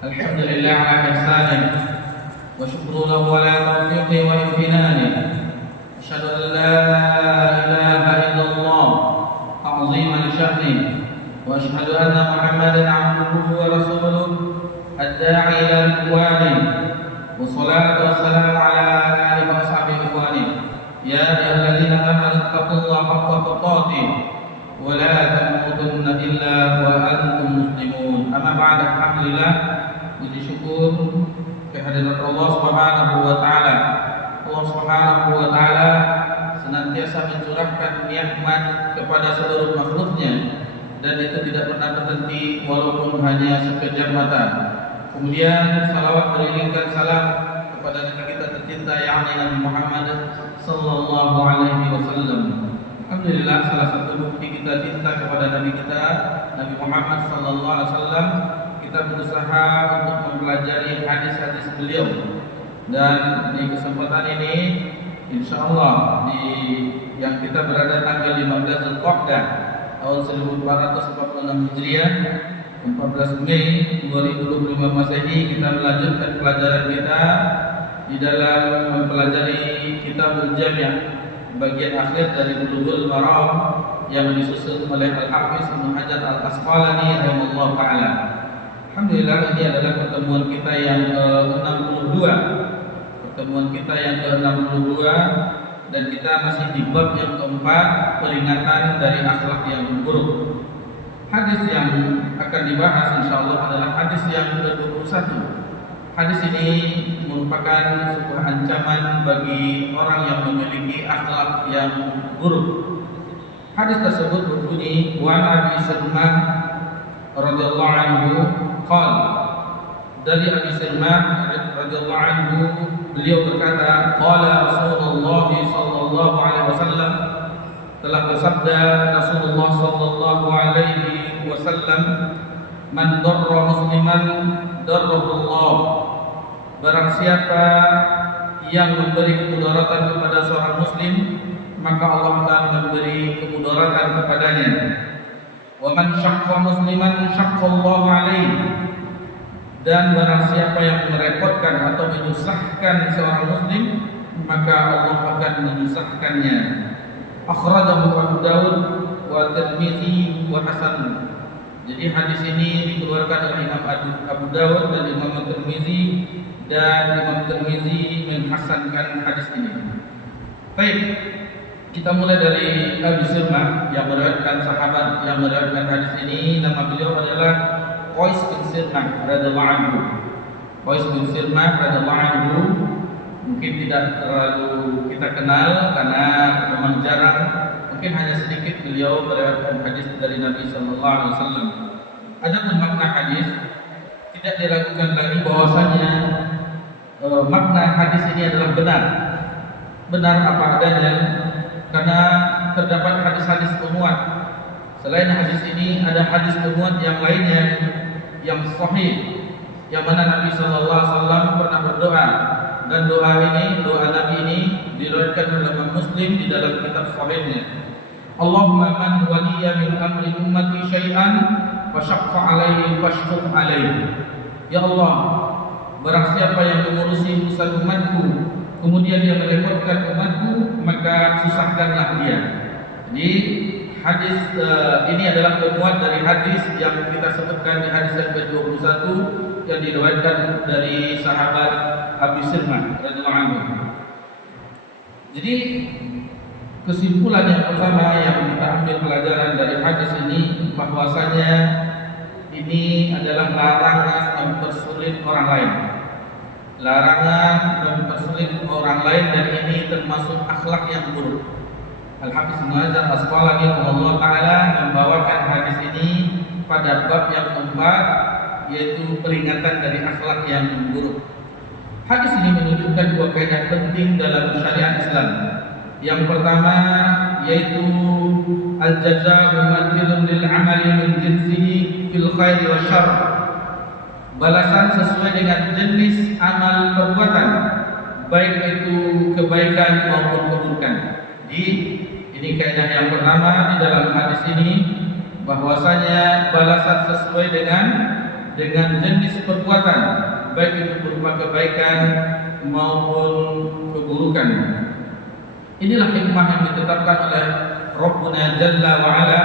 الحمد لله على إحسانه وشكر له على توفيقه وامتنانه. أشهد أن لا إله إلا الله تعظيما لشأنه، وأشهد أن محمدا عبده ورسوله الداعي إلى رضوانه، والصلاة والسلام على آله وأصحابه إخوانه. يا أيها الذين آمنوا اتقوا الله حق تقاته ولا تموتن إلا وأنتم مسلمون. أما بعد، alhamdulillah, puji syukur kehadirat Allah Subhanahu wa taala. Allah Subhanahu wa taala senantiasa mencurahkan nikmat kepada seluruh makhluknya, dan itu tidak pernah berhenti walaupun hanya sekejap mata. Kemudian salawat beriringkan salam kepada Nabi kita tercinta, yakni Nabi Muhammad sallallahu alaihi wasallam. Alhamdulillah, salah satu bukti kita cinta kepada Nabi kita, Nabi Muhammad sallallahu alaihi wasallam, kita berusaha untuk mempelajari hadis-hadis beliau. Dan di kesempatan ini, insyaallah, yang kita berada tanggal 15 Zulqa'dah tahun 1446 Hijriah, 14 Mei 2025 Masehi, kita melanjutkan pelajaran kita di dalam mempelajari Kitabul Jami', bagian akhir dari Bulughul Maram yang disusun oleh Al-Hafiz Ibnu Hajar Al-Asqalani rahimahullah taala. Alhamdulillah, ini adalah pertemuan kita yang ke-62. Pertemuan kita yang ke-62, dan kita masih di bab yang keempat, peringatan dari akhlak yang buruk. Hadis yang akan dibahas insyaallah adalah hadis yang ke-21. Hadis ini merupakan sebuah ancaman bagi orang yang memiliki akhlak yang buruk. Hadis tersebut berbunyi, wa Abi Salmah radhiyallahu anhu qala, dari Abi Salmah radhiyallahu anhu beliau berkata, qala Rasulullah sallallahu alaihi wasallam, telah bersabda Rasulullah sallallahu alaihi wasallam, man darra musliman darrahullah, barang siapa yang memberi kemudaratan kepada seorang muslim, maka Allah akan memberi kemudaratan kepadanya. Wa man syaqqa musliman syaqqallahu alaihi, dan barang siapa yang merepotkan atau menyusahkan seorang muslim, maka Allah akan menyusahkannya. Akhrajahu Abu Dawud wa Tirmidzi wa hasan. Jadi hadis ini dikeluarkan oleh Imam Abu Dawud dan Imam Tirmidzi, dan Imam Tirmidzi menghasankan hadis ini. Baik, kita mulai dari Abi Salmah yang meriwayatkan, sahabat yang meriwayatkan hadis ini. Nama beliau adalah Qais bin Salmah radhiyallahu anhu. Qais bin Salmah radhiyallahu anhu mungkin tidak terlalu kita kenal karena memang jarang, mungkin hanya sedikit beliau meriwayatkan hadis dari Nabi sallallahu alaihi wasallam. Adapun makna hadis, tidak diragukan lagi bahwasanya makna hadis ini adalah benar. Benar apa adanya, karena terdapat hadis-hadis penguat. Selain hadis ini, ada hadis penguat yang lainnya yang sahih, yang mana Nabi sallallahu alaihi wasallam pernah berdoa, dan doa ini, doa Nabi ini diriwayatkan oleh Muslim di dalam kitab sahihnya. Allahumma man waliya min amri ummati syai'an wa syaqqa alaihi fashquq alaihi. Ya Allah, barang siapa yang mengurusi urusan umatku, kemudian dia merepotkan umatku, maka susahkanlah dia. Jadi hadis ini adalah penguat dari hadis yang kita sebutkan di hadis yang ke-21 yang diriwayatkan dari sahabat Abi Salmah radhiyallahu anhu. Jadi kesimpulan yang pertama yang kita ambil pelajaran dari hadis ini, bahwasanya ini adalah larangan mempersulit orang lain. Larangan mempersulit orang lain, dan ini termasuk akhlak yang buruk. Al-Hafiz Ibnu Hajar Al-Asqalani rahimahullah taala membawakan hadis ini pada bab yang keempat, yaitu peringatan dari akhlak yang buruk. Hadis ini menunjukkan dua kaidah penting dalam syariat Islam. Yang pertama yaitu al-jazaa'u madhilun lil 'amali min jinsihi fil khairi wasyarr. Balasan sesuai dengan jenis amal perbuatan, baik itu kebaikan maupun keburukan. Jadi ini kaidah yang pertama di dalam hadis ini, bahwasanya balasan sesuai dengan dengan jenis perbuatan, baik itu berupa kebaikan maupun keburukan. Inilah hikmah yang ditetapkan oleh Rabbuna Jalla wa Ala.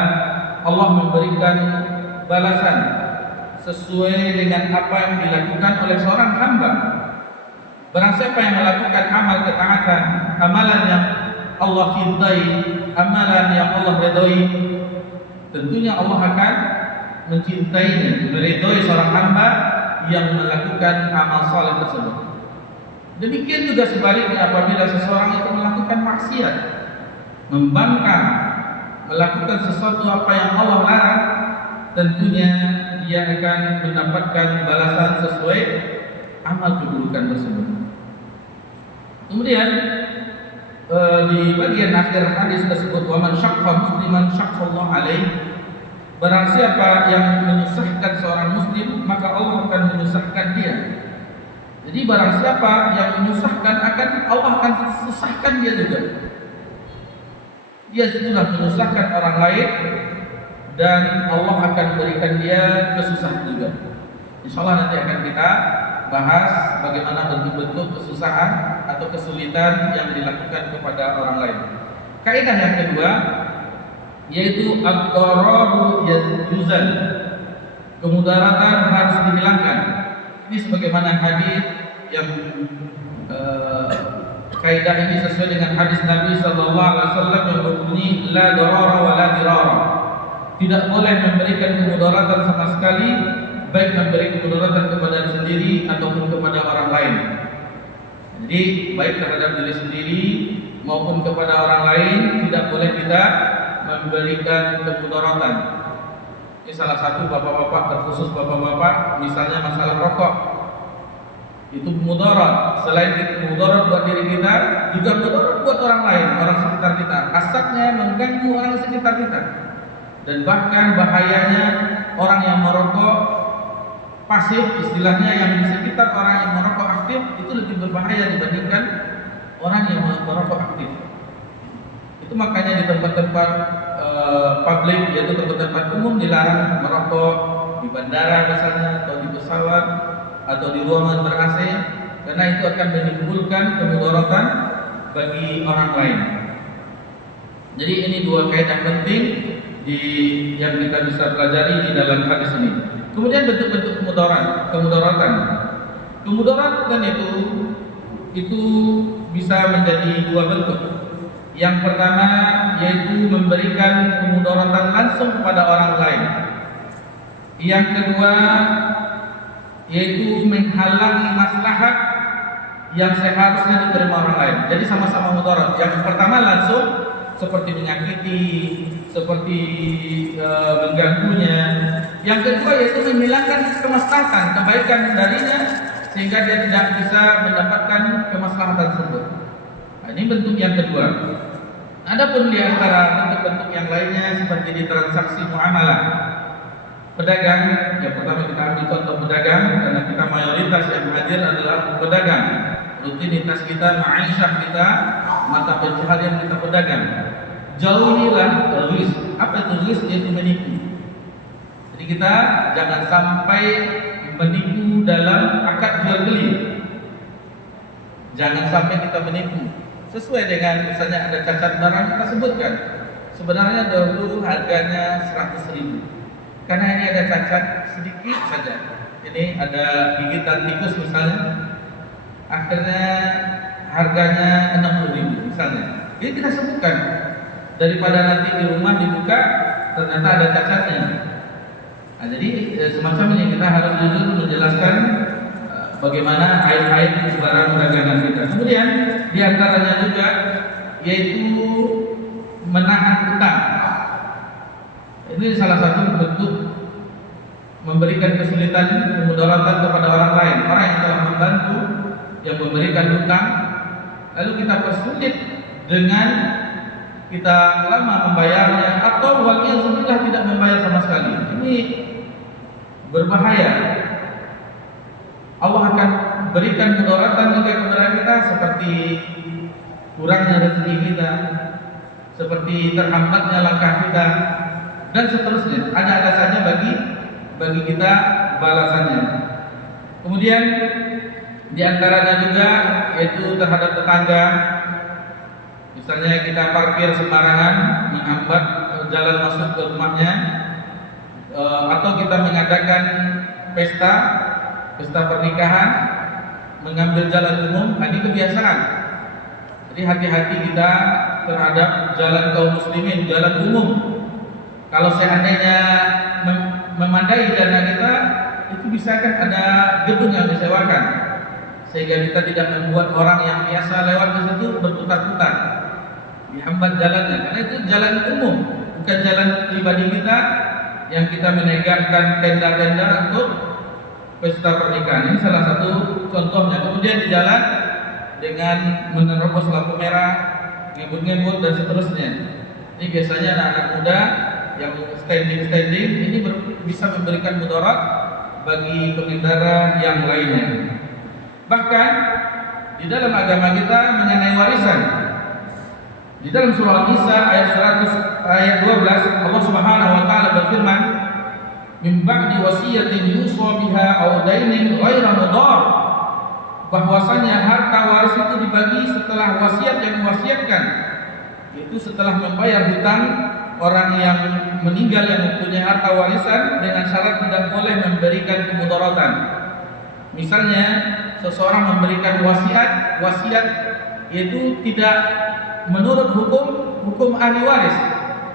Allah memberikan balasan sesuai dengan apa yang dilakukan oleh seorang hamba. Barang siapa yang melakukan amal ketaatan, amalan yang Allah cintai, amalan yang Allah redai, tentunya Allah akan mencintainya, meridhoi seorang hamba yang melakukan amal saleh tersebut. Demikian juga sebaliknya apabila seseorang itu melakukan maksiat, membangkang, melakukan sesuatu apa yang Allah larang, tentunya dia akan mendapatkan balasan sesuai amal keburukan tersebut. Kemudian di bagian akhir hadis tersebut, wa man syaqqa musliman syaqqallahu alaihi, barang siapa yang menyusahkan seorang muslim maka Allah akan menyusahkan dia. Jadi barang siapa yang menyusahkan Allah akan susahkan dia juga. Dia sudah menyusahkan orang lain dan Allah akan berikan dia kesusahan juga. Insyaallah nanti akan kita bahas bagaimana bentuk-bentuk kesusahan atau kesulitan yang dilakukan kepada orang lain. Kaidah yang kedua yaitu ad-dararu yuzal, kemudaratan harus dihilangkan. Ini sebagaimana hadis yang kaidah ini sesuai dengan hadis Nabi sallallahu alaihi wasallam yang berbunyi la darara wa la dirara. Tidak boleh memberikan kemudaratan sama sekali, baik memberi kemudaratan kepada diri sendiri ataupun kepada orang lain. Jadi baik terhadap diri sendiri maupun kepada orang lain tidak boleh kita memberikan kemudaratan. Ini salah satu bapak-bapak, terkhusus bapak-bapak, misalnya masalah rokok, itu mudarat. Selain itu mudarat buat diri kita, juga mudarat buat orang lain, orang sekitar kita. Asapnya mengganggu orang sekitar kita. Dan bahkan bahayanya orang yang merokok pasif, istilahnya yang di sekitar orang yang merokok aktif itu lebih berbahaya dibandingkan orang yang merokok aktif. Itu makanya di tempat-tempat publik, yaitu tempat-tempat umum, dilarang merokok di bandara misalnya, atau di pesawat, atau di ruangan ber-AC, karena itu akan menimbulkan kemudaratan bagi orang lain. Jadi ini dua kaidah penting yang kita bisa pelajari di dalam hadis ini. Kemudian bentuk-bentuk kemudaratan. Kemudaratan itu bisa menjadi dua bentuk. Yang pertama yaitu memberikan kemudaratan langsung kepada orang lain. Yang kedua yaitu menghalangi maslahat yang seharusnya diterima orang lain. Jadi sama-sama mudarat. Yang pertama langsung seperti menyakiti, seperti mengganggunya. Yang kedua yaitu menghilangkan kemaslahatan, kebaikan darinya, sehingga dia tidak bisa mendapatkan kemaslahatan tersebut. Nah, ini bentuk yang kedua. Adapun di antara bentuk-bentuk yang lainnya seperti di transaksi muamalah, pedagang, yang pertama kita ambil contoh pedagang, karena kita mayoritas yang hadir adalah pedagang. Rutinitas kita, ma'isyah kita, mata pencaharian kita pedagang. Jauhilah ghis. Apa itu ghis? Yaitu menipu. Jadi kita jangan sampai menipu dalam akad jual beli. Jangan sampai kita menipu. Sesuai dengan misalnya ada cacat barang, kita sebutkan sebenarnya dahulu harganya 100.000. Karena ini ada cacat sedikit saja. Ini ada gigitan tikus misalnya, akhirnya harganya 60.000 misalnya. Ini kita sebutkan, daripada nanti di rumah dibuka ternyata ada cacatnya. Nah, jadi semacam ini kita harus jujur menjelaskan bagaimana aib-aib barang dagangan kita. Kemudian diantaranya juga yaitu menahan utang. Ini salah satu bentuk memberikan kesulitan, kemudaratan kepada orang lain. Orang yang telah membantu, yang memberikan hutang, lalu kita persulit dengan kita lama membayarnya, atau waliyadzubillah tidak membayar sama sekali. Ini berbahaya. Allah akan berikan mudaratan juga kepada kita, seperti kurangnya rezeki kita, seperti terhambatnya langkah kita, dan seterusnya. Ada saja bagi kita balasannya. Kemudian di antaranya juga yaitu terhadap tetangga. Misalnya kita parkir sembarangan menghambat jalan masuk ke rumahnya, atau kita mengadakan pesta pernikahan mengambil jalan umum, ini kebiasaan. Jadi hati-hati kita terhadap jalan kaum muslimin, jalan umum. Kalau seandainya memadai dana kita, itu bisa kan ada gedung yang disewakan, sehingga kita tidak membuat orang yang biasa lewat ke situ berputar-putar, dihambat jalannya, karena itu jalan umum, bukan jalan pribadi kita yang kita menegakkan tenda-tenda untuk pesta pernikahan. Ini salah satu contohnya. Kemudian di jalan dengan menerobos lampu merah, ngebut-ngebut dan seterusnya. Ini biasanya anak-anak muda yang standing ini bisa memberikan mudarat bagi pengendara yang lainnya. Bahkan di dalam agama kita mengenai warisan, di dalam surah Nisa ayat 12 Allah Subhanahu wa taala berfirman, "Min ba'di wasiyatin yusa biha aw dainin ghairu mudhar." Bahwasanya harta waris itu dibagi setelah wasiat yang mewasiatkan, yaitu setelah membayar hutang orang yang meninggal yang mempunyai harta warisan dengan syarat tidak boleh memberikan kemudaratan. Misalnya seseorang memberikan wasiat yaitu tidak menurut hukum ahli waris.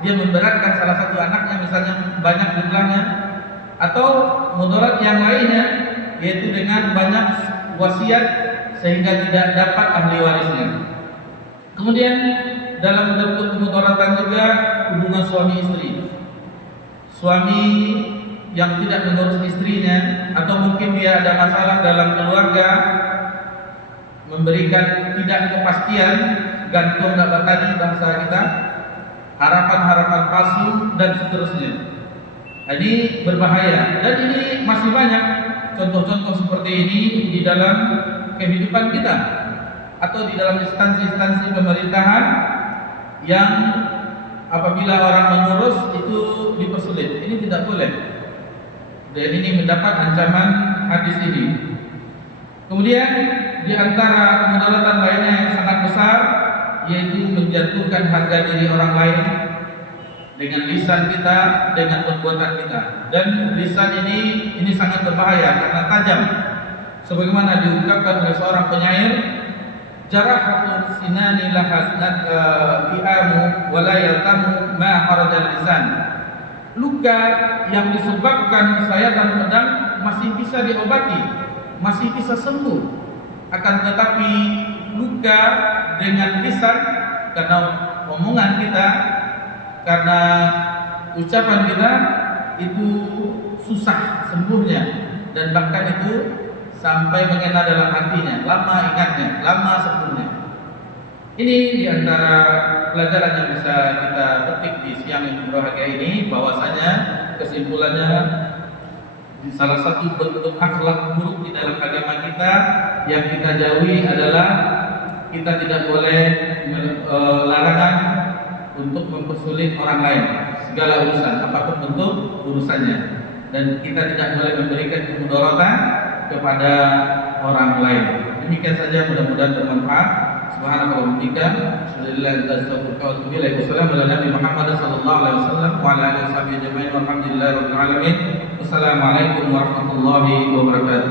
Dia memberatkan salah satu anaknya, misalnya banyak jumlahnya, atau mudarat yang lainnya yaitu dengan banyak wasiat sehingga tidak dapat ahli warisnya. Kemudian dalam bentuk kemudaratan juga hubungan suami istri. Suami yang tidak mengurus istrinya, atau mungkin dia ada masalah dalam keluarga, memberikan tidak kepastian, gantung dapat tadi bahasa kita, harapan-harapan palsu dan seterusnya. Ini berbahaya, dan ini masih banyak contoh-contoh seperti ini di dalam kehidupan kita atau di dalam instansi-instansi pemerintahan yang apabila orang mengurus itu dipersulit. Ini tidak boleh, dan ini mendapat ancaman hadis ini. Kemudian di antara kemudaratan lainnya yang sangat besar yaitu menjatuhkan harga diri orang lain dengan lisan kita, dengan perbuatan kita. Dan lisan ini sangat berbahaya karena tajam. Sebagaimana diungkapkan oleh seorang penyair, jarahatul sinani lahasnat fi'amu wa la yaltamu ma harajal lisan. Luka yang disebabkan sayatan pedang masih bisa diobati, masih bisa sembuh. Akan tetapi luka dengan lisan, karena omongan kita, karena ucapan kita, itu susah sembuhnya, dan bahkan itu sampai mengena dalam hatinya, lama ingatnya, lama sembuhnya. Ini diantara pelajaran yang bisa kita petik di siang yang berbahagia ini, bahwasanya kesimpulannya salah satu bentuk akhlak buruk di dalam agama kita yang kita jauhi adalah kita tidak boleh larangan untuk mempersulit orang lain segala urusan, apapun bentuk urusannya, dan kita tidak boleh memberikan kemudaratan kepada orang lain. Demikian saja, mudah-mudahan bermanfaat. Subhanallah wa bihamdihi, astaghfiruka wa atubu ilaik. Wassalamu ala nabi Muhammad sallallahu alaihi wasallam wa ala alihi washabihi ajmain. Walhamdulillahi rabbil alamin. Wassalamualaikum warahmatullahi wabarakatuh.